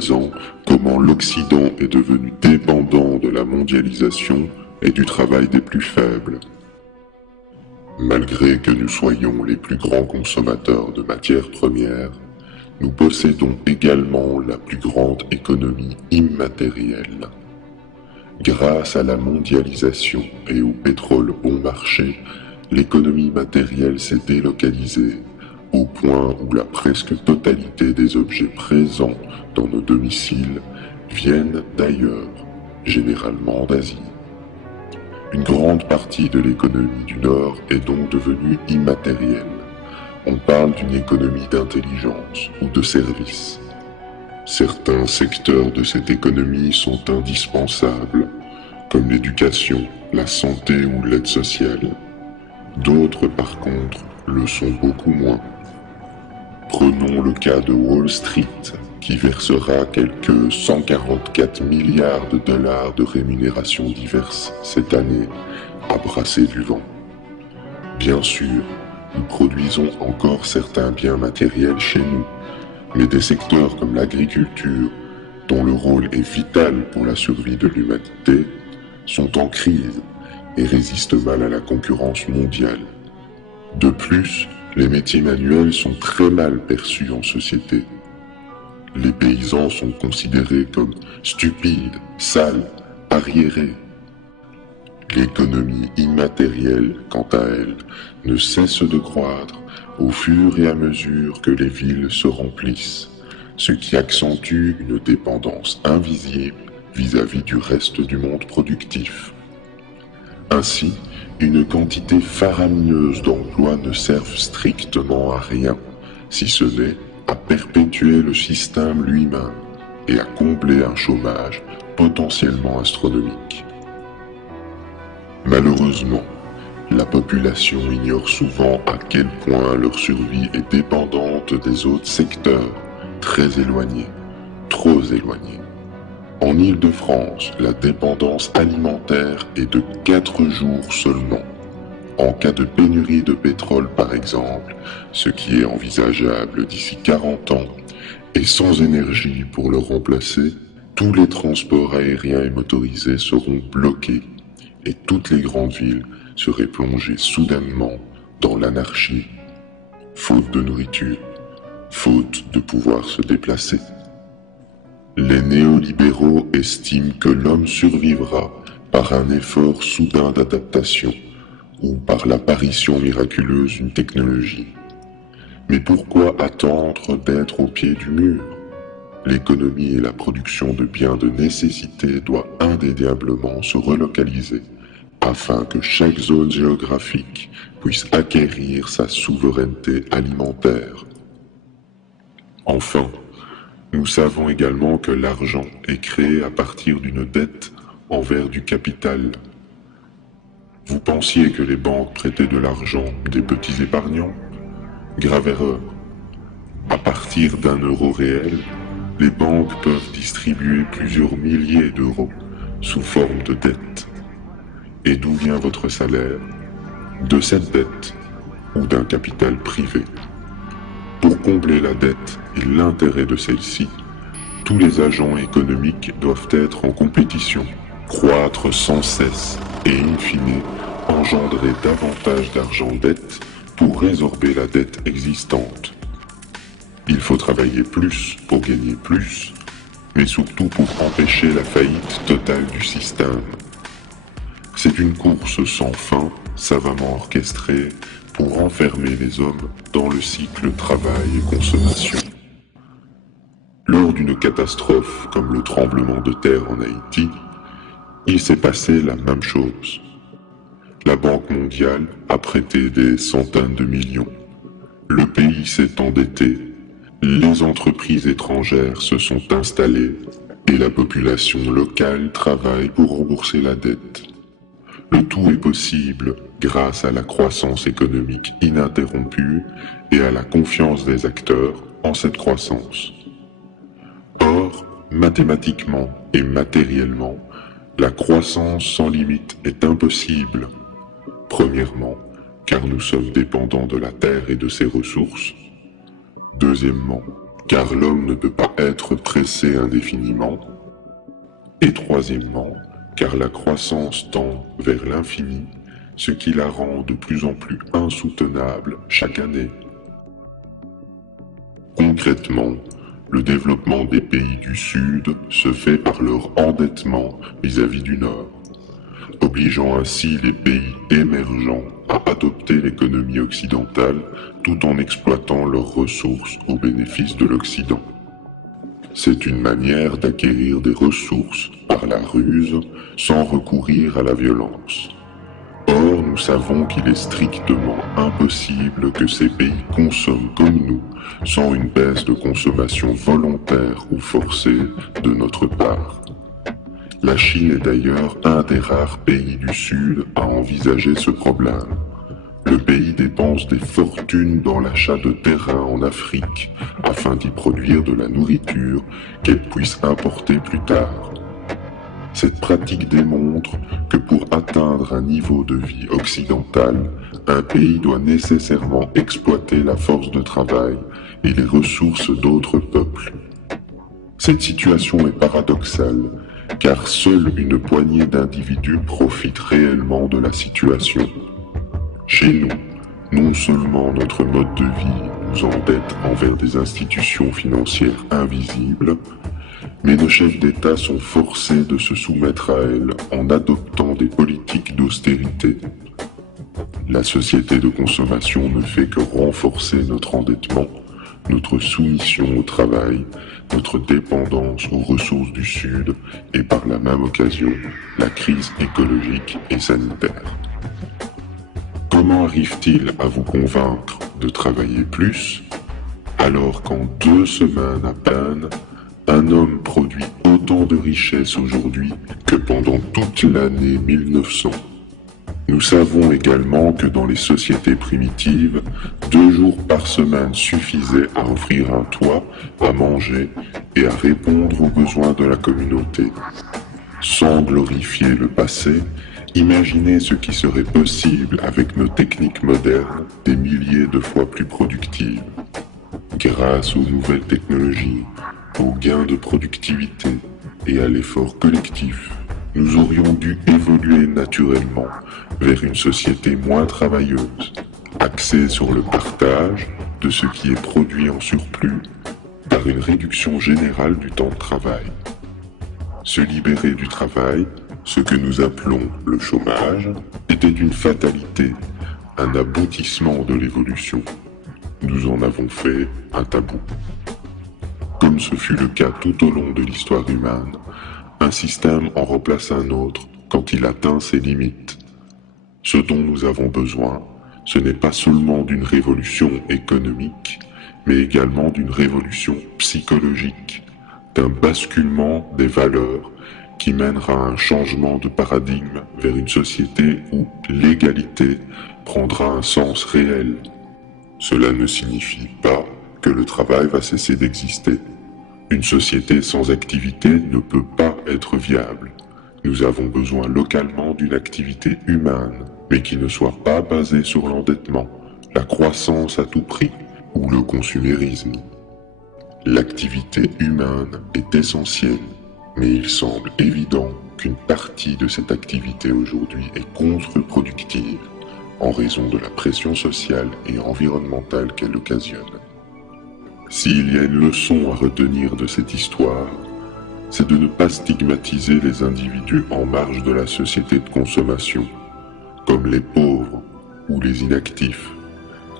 présent comment l'Occident est devenu dépendant de la mondialisation et du travail des plus faibles. Malgré que nous soyons les plus grands consommateurs de matières premières, nous possédons également la plus grande économie immatérielle. Grâce à la mondialisation et au pétrole bon marché, l'économie matérielle s'est délocalisée, au point où la presque totalité des objets présents dans nos domiciles viennent d'ailleurs, généralement d'Asie. Une grande partie de l'économie du Nord est donc devenue immatérielle. On parle d'une économie d'intelligence ou de service. Certains secteurs de cette économie sont indispensables, comme l'éducation, la santé ou l'aide sociale. D'autres, par contre, le sont beaucoup moins. Prenons le cas de Wall Street, qui versera quelques 144 milliards de dollars de rémunérations diverses cette année à brasser du vent. Bien sûr, nous produisons encore certains biens matériels chez nous, mais des secteurs comme l'agriculture, dont le rôle est vital pour la survie de l'humanité, sont en crise et résistent mal à la concurrence mondiale. De plus, les métiers manuels sont très mal perçus en société. Les paysans sont considérés comme stupides, sales, arriérés. L'économie immatérielle, quant à elle, ne cesse de croître au fur et à mesure que les villes se remplissent, ce qui accentue une dépendance invisible vis-à-vis du reste du monde productif. Ainsi, une quantité faramineuse d'emplois ne servent strictement à rien, si ce n'est à perpétuer le système lui-même et à combler un chômage potentiellement astronomique. Malheureusement, la population ignore souvent à quel point leur survie est dépendante des autres secteurs, très éloignés, trop éloignés. En Île-de-France, la dépendance alimentaire est de 4 jours seulement. En cas de pénurie de pétrole par exemple, ce qui est envisageable d'ici 40 ans, et sans énergie pour le remplacer, tous les transports aériens et motorisés seront bloqués et toutes les grandes villes seraient plongées soudainement dans l'anarchie, faute de nourriture, faute de pouvoir se déplacer. Les néolibéraux estiment que l'homme survivra par un effort soudain d'adaptation ou par l'apparition miraculeuse d'une technologie. Mais pourquoi attendre d'être au pied du mur? L'économie et la production de biens de nécessité doivent indéniablement se relocaliser afin que chaque zone géographique puisse acquérir sa souveraineté alimentaire. Enfin, nous savons également que l'argent est créé à partir d'une dette envers du capital. Vous pensiez que les banques prêtaient de l'argent des petits épargnants? Grave erreur. À partir d'un euro réel, les banques peuvent distribuer plusieurs milliers d'euros sous forme de dette. Et d'où vient votre salaire? De cette dette ou d'un capital privé. Pour combler la dette et l'intérêt de celle-ci, tous les agents économiques doivent être en compétition, croître sans cesse et in fine engendrer davantage d'argent-dette pour résorber la dette existante. Il faut travailler plus pour gagner plus, mais surtout pour empêcher la faillite totale du système. C'est une course sans fin, savamment orchestrée, pour enfermer les hommes dans le cycle travail et consommation. Lors d'une catastrophe comme le tremblement de terre en Haïti, il s'est passé la même chose. La Banque mondiale a prêté des centaines de millions. Le pays s'est endetté, les entreprises étrangères se sont installées et la population locale travaille pour rembourser la dette. Le tout est possible grâce à la croissance économique ininterrompue et à la confiance des acteurs en cette croissance. Or, mathématiquement et matériellement, la croissance sans limite est impossible. Premièrement, car nous sommes dépendants de la Terre et de ses ressources. Deuxièmement, car l'homme ne peut pas être pressé indéfiniment. Et troisièmement, car la croissance tend vers l'infini, ce qui la rend de plus en plus insoutenable chaque année. Concrètement, le développement des pays du Sud se fait par leur endettement vis-à-vis du Nord, obligeant ainsi les pays émergents à adopter l'économie occidentale tout en exploitant leurs ressources au bénéfice de l'Occident. C'est une manière d'acquérir des ressources par la ruse sans recourir à la violence. Or, nous savons qu'il est strictement impossible que ces pays consomment comme nous, sans une baisse de consommation volontaire ou forcée de notre part. La Chine est d'ailleurs un des rares pays du Sud à envisager ce problème. Le pays dépense des fortunes dans l'achat de terrains en Afrique, afin d'y produire de la nourriture qu'elle puisse importer plus tard. Cette pratique démontre que pour atteindre un niveau de vie occidental, un pays doit nécessairement exploiter la force de travail et les ressources d'autres peuples. Cette situation est paradoxale, car seule une poignée d'individus profite réellement de la situation. Chez nous, non seulement notre mode de vie nous endette envers des institutions financières invisibles, mais nos chefs d'État sont forcés de se soumettre à elles en adoptant des politiques d'austérité. La société de consommation ne fait que renforcer notre endettement, notre soumission au travail, notre dépendance aux ressources du Sud et par la même occasion, la crise écologique et sanitaire. Comment arrive-t-il à vous convaincre de travailler plus, alors qu'en 2 semaines à peine, un homme produit autant de richesses aujourd'hui que pendant toute l'année 1900. Nous savons également que dans les sociétés primitives, 2 jours par semaine suffisaient à offrir un toit, à manger et à répondre aux besoins de la communauté. Sans glorifier le passé, imaginez ce qui serait possible avec nos techniques modernes des milliers de fois plus productives. Grâce aux nouvelles technologies, aux gains de productivité et à l'effort collectif, nous aurions dû évoluer naturellement vers une société moins travailleuse, axée sur le partage de ce qui est produit en surplus par une réduction générale du temps de travail. Se libérer du travail, ce que nous appelons le chômage, était une fatalité, un aboutissement de l'évolution. Nous en avons fait un tabou. Comme ce fut le cas tout au long de l'histoire humaine, un système en remplace un autre quand il atteint ses limites. Ce dont nous avons besoin, ce n'est pas seulement d'une révolution économique, mais également d'une révolution psychologique, d'un basculement des valeurs qui mènera à un changement de paradigme vers une société où l'égalité prendra un sens réel. Cela ne signifie pas que le travail va cesser d'exister. Une société sans activité ne peut pas être viable. Nous avons besoin localement d'une activité humaine, mais qui ne soit pas basée sur l'endettement, la croissance à tout prix ou le consumérisme. L'activité humaine est essentielle, mais il semble évident qu'une partie de cette activité aujourd'hui est contre-productive en raison de la pression sociale et environnementale qu'elle occasionne. S'il y a une leçon à retenir de cette histoire, c'est de ne pas stigmatiser les individus en marge de la société de consommation, comme les pauvres ou les inactifs,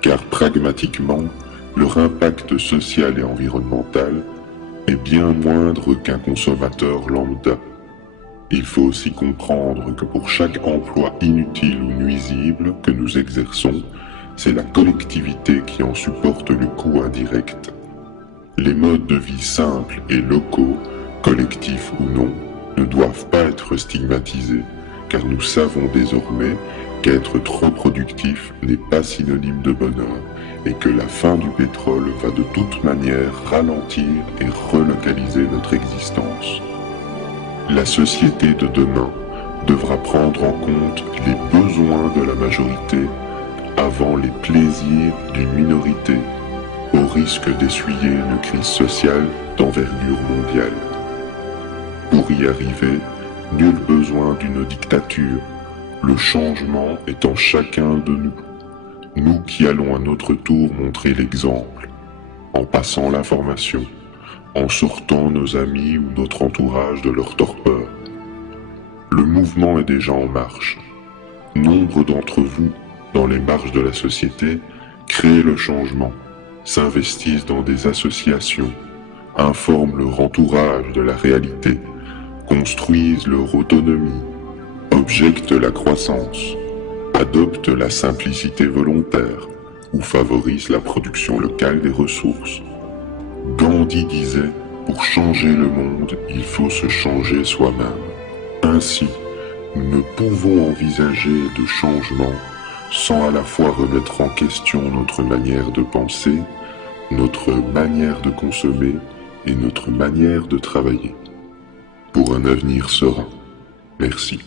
car pragmatiquement, leur impact social et environnemental est bien moindre qu'un consommateur lambda. Il faut aussi comprendre que pour chaque emploi inutile ou nuisible que nous exerçons, c'est la collectivité qui en supporte le coût indirect. Les modes de vie simples et locaux, collectifs ou non, ne doivent pas être stigmatisés, car nous savons désormais qu'être trop productif n'est pas synonyme de bonheur et que la fin du pétrole va de toute manière ralentir et relocaliser notre existence. La société de demain devra prendre en compte les besoins de la majorité avant les plaisirs d'une minorité. au risque d'essuyer une crise sociale d'envergure mondiale. Pour y arriver, nul besoin d'une dictature. Le changement est en chacun de nous. Nous qui allons à notre tour montrer l'exemple, en passant l'information, en sortant nos amis ou notre entourage de leur torpeur. Le mouvement est déjà en marche. Nombre d'entre vous, dans les marges de la société, créent le changement, s'investissent dans des associations, informent leur entourage de la réalité, construisent leur autonomie, objectent la croissance, adoptent la simplicité volontaire ou favorisent la production locale des ressources. Gandhi disait, pour changer le monde, il faut se changer soi-même. Ainsi, nous ne pouvons envisager de changement sans à la fois remettre en question notre manière de penser, notre manière de consommer et notre manière de travailler. Pour un avenir serein. Merci.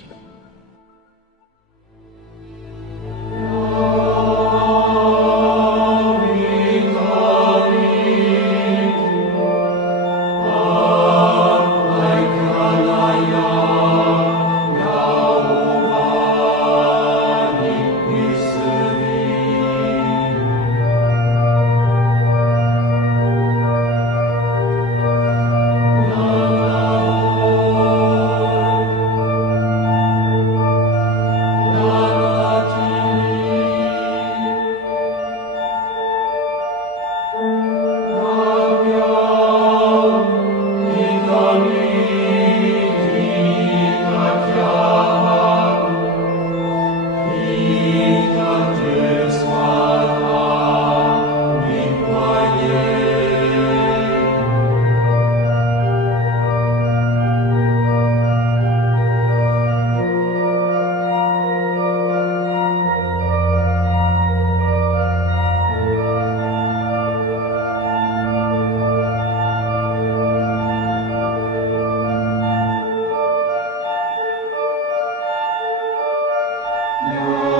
Yeah.